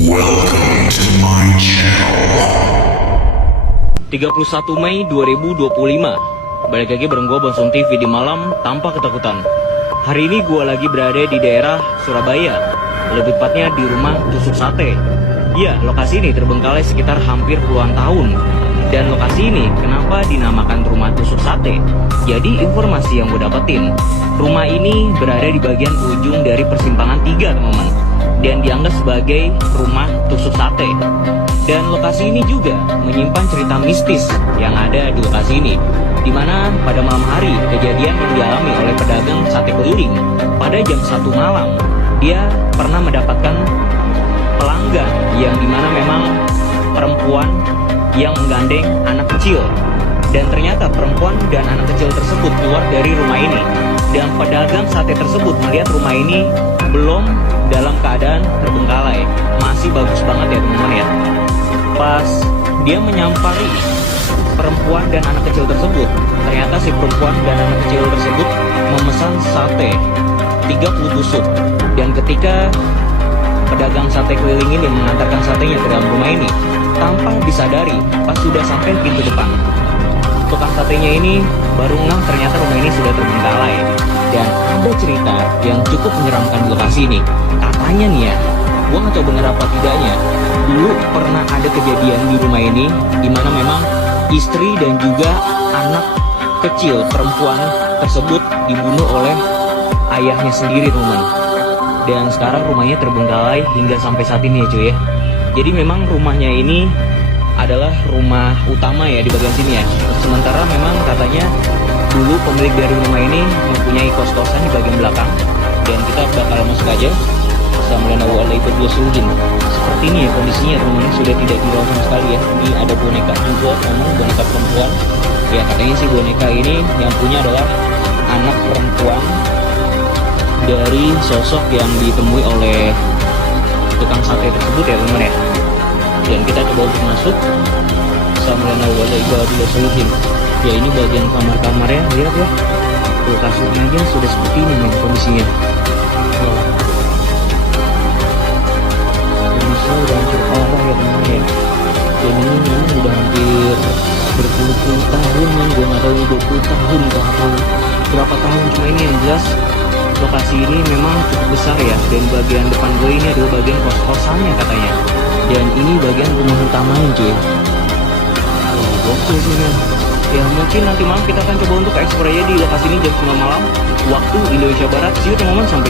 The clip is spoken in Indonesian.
Welcome to my channel. 31 Mei 2025. Balik lagi bareng gue Bang Son TV di malam tanpa ketakutan. Hari ini gue lagi berada di daerah Surabaya, lebih tepatnya di rumah tusuk sate. Ya, lokasi ini terbengkalai sekitar hampir puluhan tahun. Dan lokasi ini kenapa dinamakan rumah tusuk sate? Jadi informasi yang gue dapetin, rumah ini berada di bagian ujung dari persimpangan 3, teman-teman, dan dianggap sebagai rumah tusuk sate. Dan lokasi ini juga menyimpan cerita mistis yang ada di lokasi ini, dimana pada malam hari kejadian yang dialami oleh pedagang sate keliling pada jam 1 malam, dia pernah mendapatkan pelanggan yang dimana memang perempuan yang menggandeng anak kecil. Dan ternyata perempuan dan anak kecil tersebut keluar dari rumah ini, dan pedagang sate tersebut melihat rumah ini belum dalam keadaan terbengkalai, masih bagus banget ya teman-teman ya. Pas dia menyampari perempuan dan anak kecil tersebut, ternyata si perempuan dan anak kecil tersebut memesan sate 30 tusuk. Dan ketika pedagang sate keliling ini mengantarkan satenya ke dalam rumah ini, tanpa disadari pas sudah sampai pintu depan, tukang satenya ini baru ngeh ternyata rumah ini sudah terbengkalai. Dan ada cerita yang cukup menyeramkan di lokasi ini. Katanya nih ya, gua nggak tahu bener apa tidaknya, dulu pernah ada kejadian di rumah ini dimana memang istri dan juga anak kecil perempuan tersebut dibunuh oleh ayahnya sendiri, teman. Dan sekarang rumahnya terbengkalai hingga sampai saat ini ya cuy ya. Jadi memang rumahnya ini adalah rumah utama ya di bagian sini ya. Sementara memang katanya dulu pemilik dari rumah ini mempunyai kos-kosan di bagian belakang. Dan kita bakal masuk aja. Assalamualaikum. Seperti ini ya kondisinya, rumahnya sudah tidak dirawat sama sekali ya. Ini ada boneka juga, namun boneka perempuan. Ya katanya sih boneka ini yang punya adalah anak perempuan dari sosok yang ditemui oleh tukang sate tersebut ya teman-teman ya. Dan kita coba untuk masuk. Assalamualaikum. Ya ini bagian kamar-kamarnya, lihat ya. Tuh kasurnya aja sudah seperti ini nih kondisinya. Wow. Kondisinya udah hampir parah ya teman-teman ya. Dan ini memang udah hampir berpuluh-puluh tahun men. Gue gak tahu 20 tahun atau berapa tahun. Cuma ini yang jelas lokasi ini memang cukup besar ya. Dan bagian depan gue ini adalah bagian kos-kosannya katanya. Dan ini bagian rumah utamanya cuy. Oh, gokil sih men. Ya mungkin nanti malam kita akan coba untuk eksplor aja di lokasi ini jam 9 malam waktu Indonesia Barat. See you teman-teman, sampai